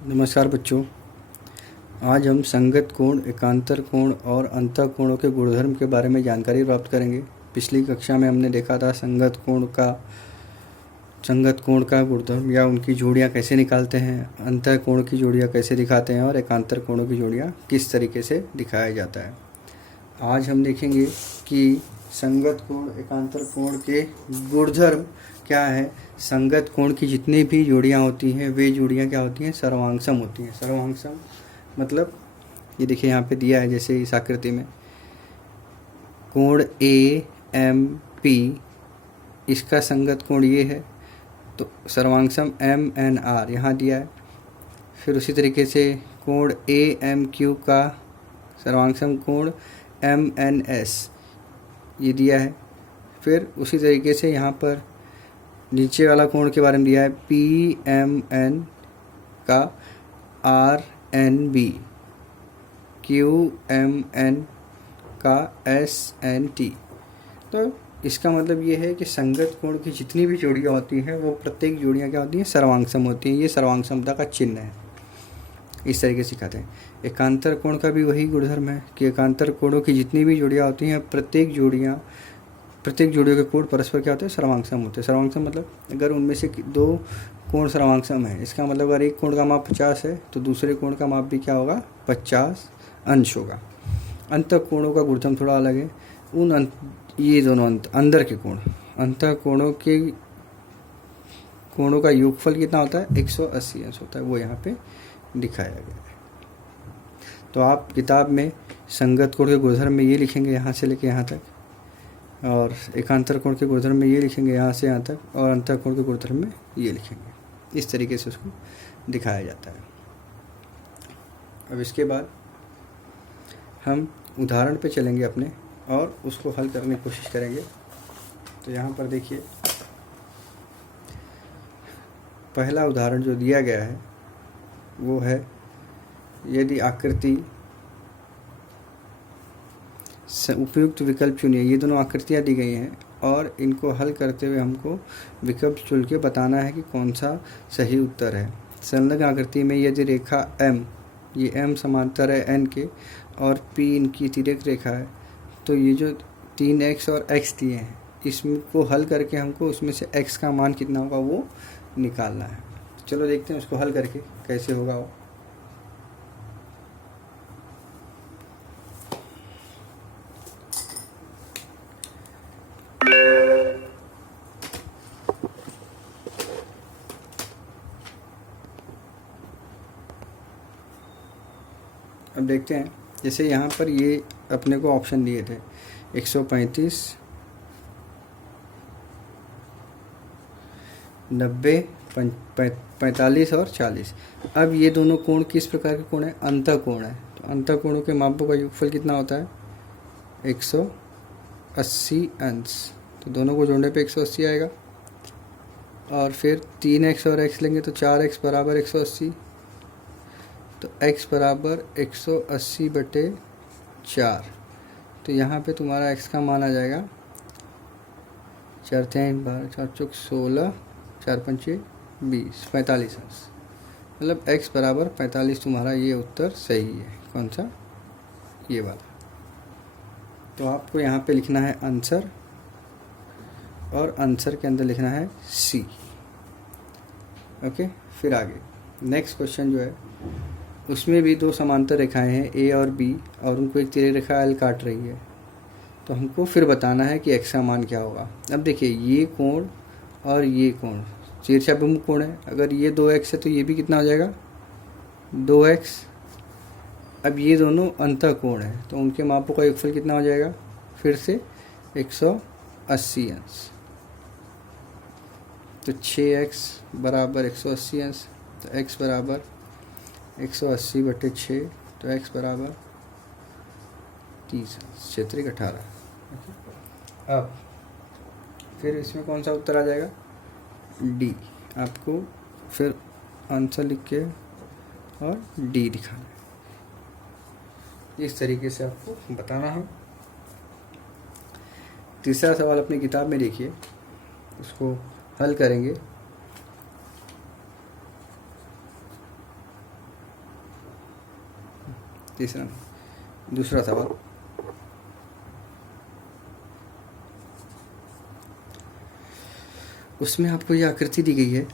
नमस्कार बच्चों। आज हम संगत कोण, एकांतर कोण और अंतः कोणों के गुणधर्म के बारे में जानकारी प्राप्त करेंगे। पिछली कक्षा में हमने देखा था संगत कोण का गुणधर्म या उनकी जोड़ियाँ कैसे निकालते हैं, अंतः कोण की जोड़ियाँ कैसे दिखाते हैं और एकांतर कोणों की जोड़ियाँ किस तरीके से दिखाया जाता है। आज हम देखेंगे कि संगत कोण, एकांतर कोण के गुणधर्म क्या है। संगत कोण की जितनी भी जोड़ियाँ होती हैं वे जोड़ियाँ क्या होती हैं, सर्वांगसम होती हैं। सर्वांगसम मतलब ये देखिए यहाँ पे दिया है, जैसे इस आकृति में कोण AMP, इसका संगत कोण ये है तो सर्वांगसम MNR यहाँ दिया है। फिर उसी तरीके से कोण AMQ का सर्वांगसम कोण MNS ये दिया है। फिर उसी तरीके से यहाँ पर नीचे वाला कोण के बारे में दिया है PMN का RNB, QMN का SNT। तो इसका मतलब ये है कि संगत कोण की जितनी भी जोड़ियाँ होती हैं वो प्रत्येक जोड़ियाँ क्या होती हैं, सर्वांगसम होती हैं। ये सर्वांगसमता का चिन्ह है, इस तरीके से सिखाते हैं। एकांतर कोण का भी वही गुणधर्म है कि एकांतर कोणों की जितनी भी जोड़ियाँ होती हैं प्रत्येक जोड़ियों के कोण परस्पर क्या होते हैं, सर्वांगसम होते हैं। सर्वांगसम मतलब अगर उनमें से दो कोण सर्वांगसम है, इसका मतलब अगर एक कोण का माप 50 है तो दूसरे कोण का माप भी क्या होगा, 50 अंश होगा। अंतः कोणों का गुणधर्म थोड़ा अलग है। ये दोनों अंदर के कोण, अंतः कोणों का योगफल कितना होता है, 180 अंश होता है, वो यहाँ पे दिखाया गया है। तो आप किताब में संगत कोण के गुणधर्म में ये लिखेंगे यहाँ से लेके यहाँ तक, और एकांतर कोण के गुणधर्म में ये लिखेंगे यहाँ से यहाँ तक, और अंतः कोण के गुणधर्म में ये लिखेंगे। इस तरीके से उसको दिखाया जाता है। अब इसके बाद हम उदाहरण पे चलेंगे अपने और उसको हल करने की कोशिश करेंगे। तो यहाँ पर देखिए पहला उदाहरण जो दिया गया है वो है, यदि आकृति उपयुक्त विकल्प चुनिए। ये दोनों आकृतियाँ दी गई हैं और इनको हल करते हुए हमको विकल्प चुन के बताना है कि कौन सा सही उत्तर है। संलग्न आकृति में यदि रेखा M, ये M समांतर है N के और P इनकी तिर्यक रेखा है, तो ये जो 3x और x दिए हैं इसको हल करके हमको उसमें से x का मान कितना होगा वो निकालना है। चलो देखते हैं उसको हल करके कैसे होगा वो। अब देखते हैं, जैसे यहाँ पर ये अपने को ऑप्शन दिए थे 135, 90, 45 और 40। अब ये दोनों कोण किस प्रकार के कोण है, अंतः कोण है। तो अंतः कोणों के मापों का योगफल कितना होता है, 180 अंश। तो दोनों को जोड़ने पे 180 आएगा। और फिर 3x और x लेंगे तो 4x बराबर 180, तो x बराबर 180/4। तो यहाँ पे तुम्हारा x का मान आ जाएगा 4 3 12 4 चौक 16 4 पंचे 20, 45 अंश। मतलब x बराबर 45 तुम्हारा ये उत्तर सही है। कौन सा, ये वाला। तो आपको यहाँ पे लिखना है आंसर, और आंसर के अंदर लिखना है C। ओके, फिर आगे नेक्स्ट क्वेश्चन जो है उसमें भी दो समांतर रेखाएं हैं A और B, और उनको एक तिर्यक रेखा L काट रही है। तो हमको फिर बताना है कि x का मान क्या होगा। अब देखिए ये कोण और ये कोण तिरछाभिमुख कोण है। अगर ये 2x है तो ये भी कितना हो जाएगा, 2x। अब ये दोनों अंतः कोण है तो उनके मापों का योगफल कितना हो जाएगा, फिर से 180 अंश। तो 6x बराबर 180 अंश, तो x बराबर 180/6, तो x बराबर 30 अंश, क्षेत्रिक 18। अब फिर इसमें कौन सा उत्तर आ जाएगा, D। आपको फिर आंसर लिख के और D दिखाना है। इस तरीके से आपको बताना है। तीसरा सवाल अपनी किताब में देखिए, उसको हल करेंगे। तीसरा दूसरा सवाल, उसमें आपको ये आकृति दी गई है